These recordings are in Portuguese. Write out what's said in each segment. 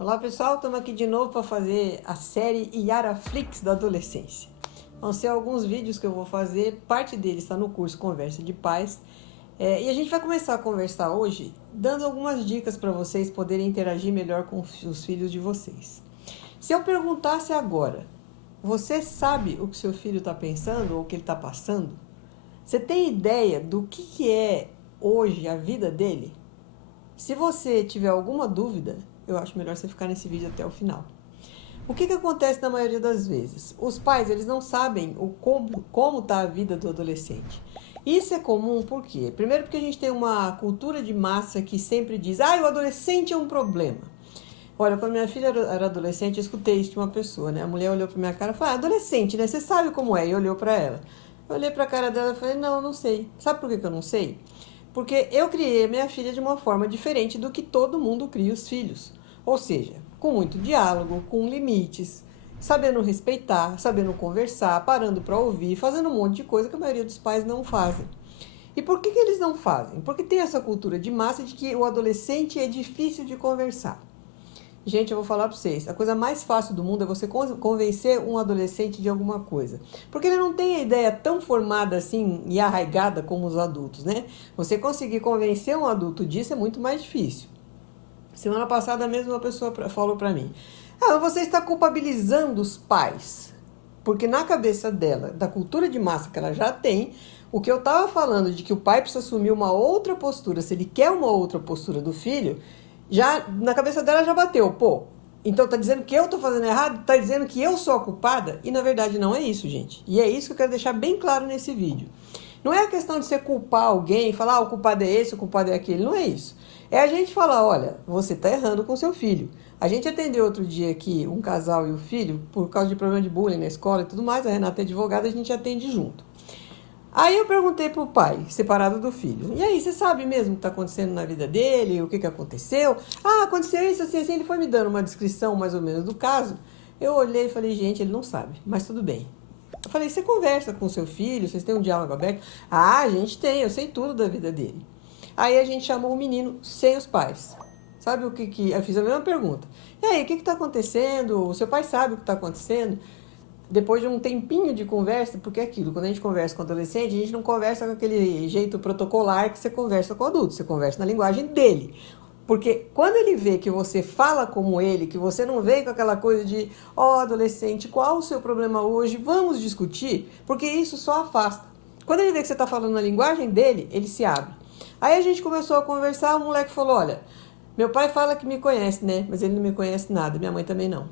Olá pessoal, estamos aqui de novo para fazer a série Yaraflix da adolescência. Vão ser alguns vídeos que eu vou fazer, parte deles está no curso Conversa de Pais. E a gente vai começar a conversar hoje dando algumas dicas para vocês poderem interagir melhor com os filhos de vocês. Se eu perguntasse agora, você sabe o que seu filho está pensando ou o que ele está passando? Você tem ideia do que é hoje a vida dele? Se você tiver alguma dúvida, eu acho melhor você ficar nesse vídeo até o final. O que acontece na maioria das vezes? Os pais, eles não sabem como está a vida do adolescente. Isso é comum por quê? Primeiro porque a gente tem uma cultura de massa que sempre diz: o adolescente é um problema. Olha, quando minha filha era adolescente, eu escutei isso de uma pessoa, né? A mulher olhou para minha cara e falou: adolescente, né? Você sabe como é? E olhou para ela. Eu olhei para a cara dela e falei: não sei. Sabe por que eu não sei? Porque eu criei minha filha de uma forma diferente do que todo mundo cria os filhos. Ou seja, com muito diálogo, com limites, sabendo respeitar, sabendo conversar, parando para ouvir, fazendo um monte de coisa que a maioria dos pais não fazem. E por que eles não fazem? Porque tem essa cultura de massa de que o adolescente é difícil de conversar. Gente, eu vou falar para vocês, a coisa mais fácil do mundo é você convencer um adolescente de alguma coisa. Porque ele não tem a ideia tão formada assim e arraigada como os adultos, né? Você conseguir convencer um adulto disso é muito mais difícil. Semana passada mesmo uma pessoa falou para mim: você está culpabilizando os pais. Porque na cabeça dela, da cultura de massa que ela já tem, o que eu estava falando de que o pai precisa assumir uma outra postura, se ele quer uma outra postura do filho, já na cabeça dela já bateu. Então tá dizendo que eu tô fazendo errado? Tá dizendo que eu sou a culpada? E na verdade não é isso, gente. E é isso que eu quero deixar bem claro nesse vídeo. Não é a questão de você culpar alguém, falar o culpado é esse, o culpado é aquele. Não é isso. É a gente falar: olha, você tá errando com seu filho. A gente atendeu outro dia aqui um casal e o filho, por causa de problema de bullying na escola e tudo mais. A Renata é advogada, a gente atende junto. Aí eu perguntei pro pai, separado do filho: e aí, você sabe mesmo o que está acontecendo na vida dele? O que aconteceu? Aconteceu isso, assim. Ele foi me dando uma descrição mais ou menos do caso. Eu olhei e falei: gente, ele não sabe, mas tudo bem. Eu falei: você conversa com seu filho? Vocês têm um diálogo aberto? A gente tem, eu sei tudo da vida dele. Aí a gente chamou o menino sem os pais. Sabe o que... Eu fiz a mesma pergunta: e aí, o que está acontecendo? O seu pai sabe o que está acontecendo? Depois de um tempinho de conversa, porque é aquilo, quando a gente conversa com adolescente, a gente não conversa com aquele jeito protocolar que você conversa com adulto, você conversa na linguagem dele. Porque quando ele vê que você fala como ele, que você não vem com aquela coisa de: adolescente, qual o seu problema hoje? Vamos discutir, porque isso só afasta. Quando ele vê que você está falando na linguagem dele, ele se abre. Aí a gente começou a conversar, o moleque falou: olha, meu pai fala que me conhece, né? Mas ele não me conhece nada, minha mãe também não.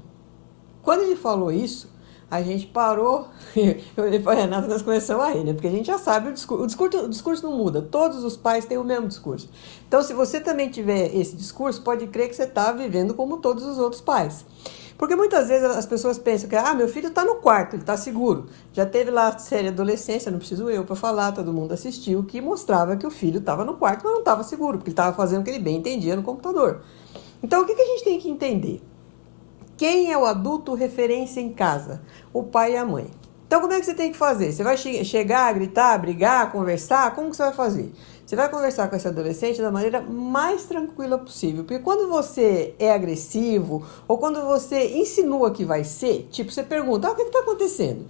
Quando ele falou isso, a gente parou, eu olhei para a Renata e nós começamos a rir, né? Porque a gente já sabe, o discurso não muda, todos os pais têm o mesmo discurso. Então, se você também tiver esse discurso, pode crer que você está vivendo como todos os outros pais. Porque muitas vezes as pessoas pensam que: meu filho está no quarto, ele está seguro. Já teve lá a série Adolescência, não preciso eu para falar, todo mundo assistiu, que mostrava que o filho estava no quarto, mas não estava seguro, porque ele estava fazendo o que ele bem entendia no computador. Então, o que a gente tem que entender? Quem é o adulto referência em casa? O pai e a mãe. Então, como é que você tem que fazer? Você vai chegar, gritar, brigar, conversar? Como que você vai fazer? Você vai conversar com esse adolescente da maneira mais tranquila possível. Porque quando você é agressivo, ou quando você insinua que vai ser, tipo, você pergunta: o que está acontecendo?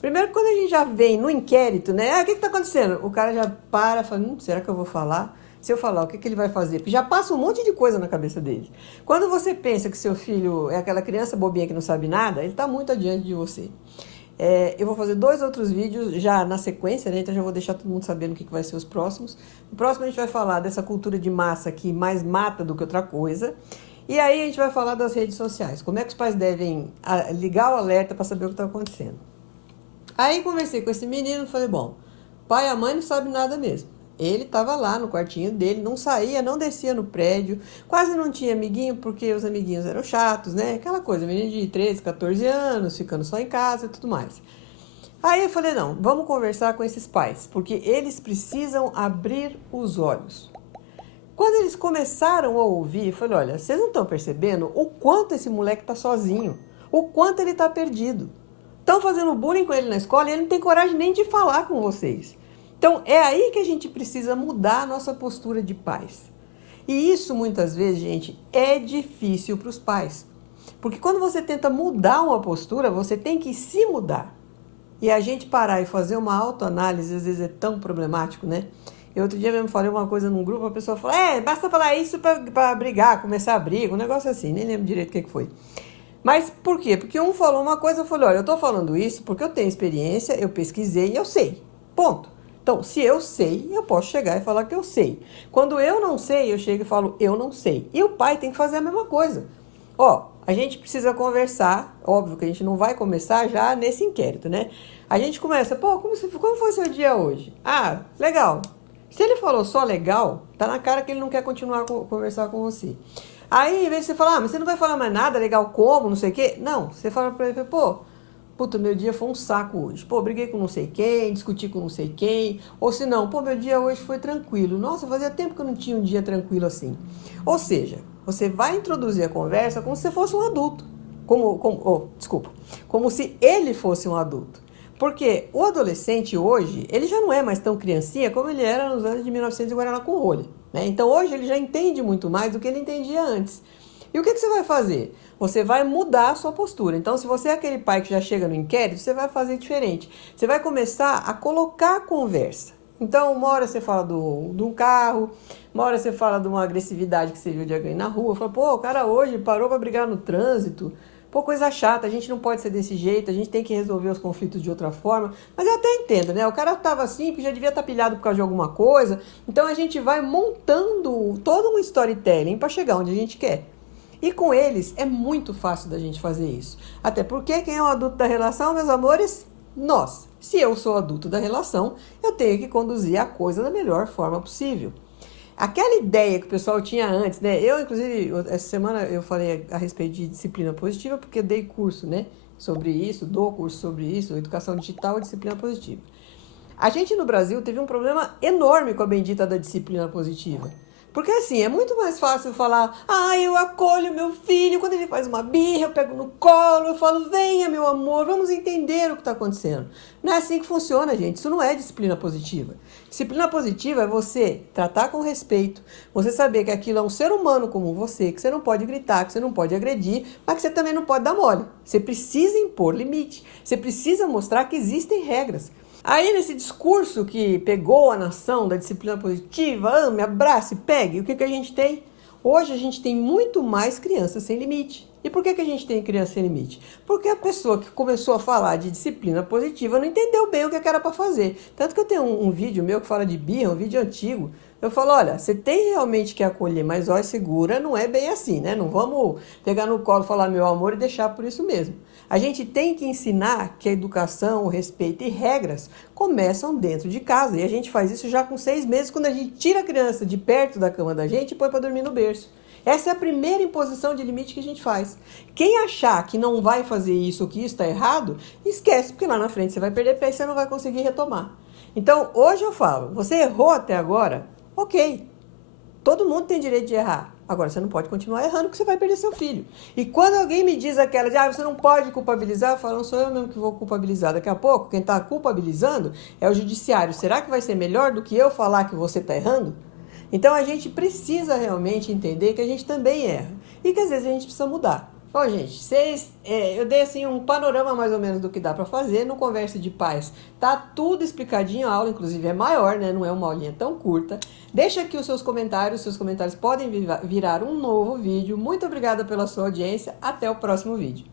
Primeiro, quando a gente já vem no inquérito, né? O que está acontecendo? O cara já para e fala: será que eu vou falar? Se eu falar, o que ele vai fazer? Porque já passa um monte de coisa na cabeça dele. Quando você pensa que seu filho é aquela criança bobinha que não sabe nada, ele está muito adiante de você. Eu vou fazer 2 outros vídeos já na sequência, né? Então já vou deixar todo mundo sabendo o que vai ser os próximos. No próximo a gente vai falar dessa cultura de massa que mais mata do que outra coisa. E aí a gente vai falar das redes sociais. Como é que os pais devem ligar o alerta para saber o que está acontecendo. Aí conversei com esse menino e falei: bom, pai e a mãe não sabem nada mesmo. Ele estava lá no quartinho dele, não saía, não descia no prédio, quase não tinha amiguinho, porque os amiguinhos eram chatos, né? Aquela coisa, menino de 13, 14 anos, ficando só em casa e tudo mais. Aí eu falei: não, vamos conversar com esses pais, porque eles precisam abrir os olhos. Quando eles começaram a ouvir, eu falei: olha, vocês não estão percebendo o quanto esse moleque está sozinho, o quanto ele está perdido. Estão fazendo bullying com ele na escola e ele não tem coragem nem de falar com vocês. Então, é aí que a gente precisa mudar a nossa postura de pais. E isso muitas vezes, gente, é difícil para os pais. Porque quando você tenta mudar uma postura, você tem que se mudar. E a gente parar e fazer uma autoanálise, às vezes é tão problemático, né? Eu outro dia mesmo falei uma coisa num grupo, a pessoa falou, basta falar isso para brigar, começar a briga, um negócio assim, nem lembro direito o que foi. Mas por quê? Porque um falou uma coisa, eu falei, olha, eu tô falando isso porque eu tenho experiência, eu pesquisei e eu sei. Ponto. Então, se eu sei, eu posso chegar e falar que eu sei. Quando eu não sei, eu chego e falo, eu não sei. E o pai tem que fazer a mesma coisa. Ó, a gente precisa conversar, óbvio que a gente não vai começar já nesse inquérito, né? A gente começa, pô, como foi seu dia hoje? Ah, legal. Se ele falou só legal, tá na cara que ele não quer continuar a conversar com você. Aí, em vez de você falar, mas você não vai falar mais nada, legal como, não sei o quê. Não, você fala pra ele, pô, puta, meu dia foi um saco hoje. Pô, briguei com não sei quem, discuti com não sei quem. Ou se não, pô, meu dia hoje foi tranquilo. Nossa, fazia tempo que eu não tinha um dia tranquilo assim. Ou seja, você vai introduzir a conversa como se você fosse um adulto. Como se ele fosse um adulto. Porque o adolescente hoje, ele já não é mais tão criancinha como ele era nos anos de 1900 e Guaraná com rolha, né? Então hoje ele já entende muito mais do que ele entendia antes. E o que você vai fazer? Você vai mudar a sua postura. Então, se você é aquele pai que já chega no inquérito, você vai fazer diferente. Você vai começar a colocar a conversa. Então, uma hora você fala de um carro, uma hora você fala de uma agressividade que você viu de alguém na rua. Fala, pô, o cara hoje parou para brigar no trânsito. Pô, coisa chata, a gente não pode ser desse jeito, a gente tem que resolver os conflitos de outra forma. Mas eu até entendo, né? O cara tava assim, porque já devia estar pilhado por causa de alguma coisa. Então, a gente vai montando todo um storytelling para chegar onde a gente quer. E com eles é muito fácil da gente fazer isso. Até porque quem é o adulto da relação, meus amores? Nós. Se eu sou adulto da relação, eu tenho que conduzir a coisa da melhor forma possível. Aquela ideia que o pessoal tinha antes, né? Eu, inclusive, essa semana eu falei a respeito de disciplina positiva, porque eu dei curso, né? Sobre isso, dou curso sobre isso, educação digital e disciplina positiva. A gente no Brasil teve um problema enorme com a bendita da disciplina positiva. Porque assim, é muito mais fácil falar, eu acolho meu filho, quando ele faz uma birra, eu pego no colo, eu falo, venha meu amor, vamos entender o que está acontecendo. Não é assim que funciona, gente, isso não é disciplina positiva. Disciplina positiva é você tratar com respeito, você saber que aquilo é um ser humano como você, que você não pode gritar, que você não pode agredir, mas que você também não pode dar mole. Você precisa impor limite, você precisa mostrar que existem regras. Aí, nesse discurso que pegou a nação da disciplina positiva, ame, abrace, pegue, o que a gente tem? Hoje a gente tem muito mais crianças sem limite. E por que a gente tem criança sem limite? Porque a pessoa que começou a falar de disciplina positiva não entendeu bem o que era para fazer. Tanto que eu tenho um vídeo meu que fala de birra, um vídeo antigo. Eu falo, olha, você tem realmente que acolher, mas ó, segura, não é bem assim, né? Não vamos pegar no colo, falar meu amor e deixar por isso mesmo. A gente tem que ensinar que a educação, o respeito e regras começam dentro de casa. E a gente faz isso já com 6 meses, quando a gente tira a criança de perto da cama da gente e põe para dormir no berço. Essa é a primeira imposição de limite que a gente faz. Quem achar que não vai fazer isso ou que isso está errado, esquece, porque lá na frente você vai perder pé e você não vai conseguir retomar. Então, hoje eu falo, você errou até agora? Ok, todo mundo tem direito de errar. Agora, você não pode continuar errando porque você vai perder seu filho. E quando alguém me diz aquela de, você não pode culpabilizar, eu falo, não sou eu mesmo que vou culpabilizar. Daqui a pouco, quem está culpabilizando é o judiciário. Será que vai ser melhor do que eu falar que você está errando? Então, a gente precisa realmente entender que a gente também erra. E que às vezes a gente precisa mudar. Bom, gente, eu dei assim um panorama mais ou menos do que dá para fazer no Conversa de Pais. Tá tudo explicadinho, a aula inclusive é maior, né? Não é uma aulinha tão curta. Deixa aqui os seus comentários podem virar um novo vídeo. Muito obrigada pela sua audiência, até o próximo vídeo.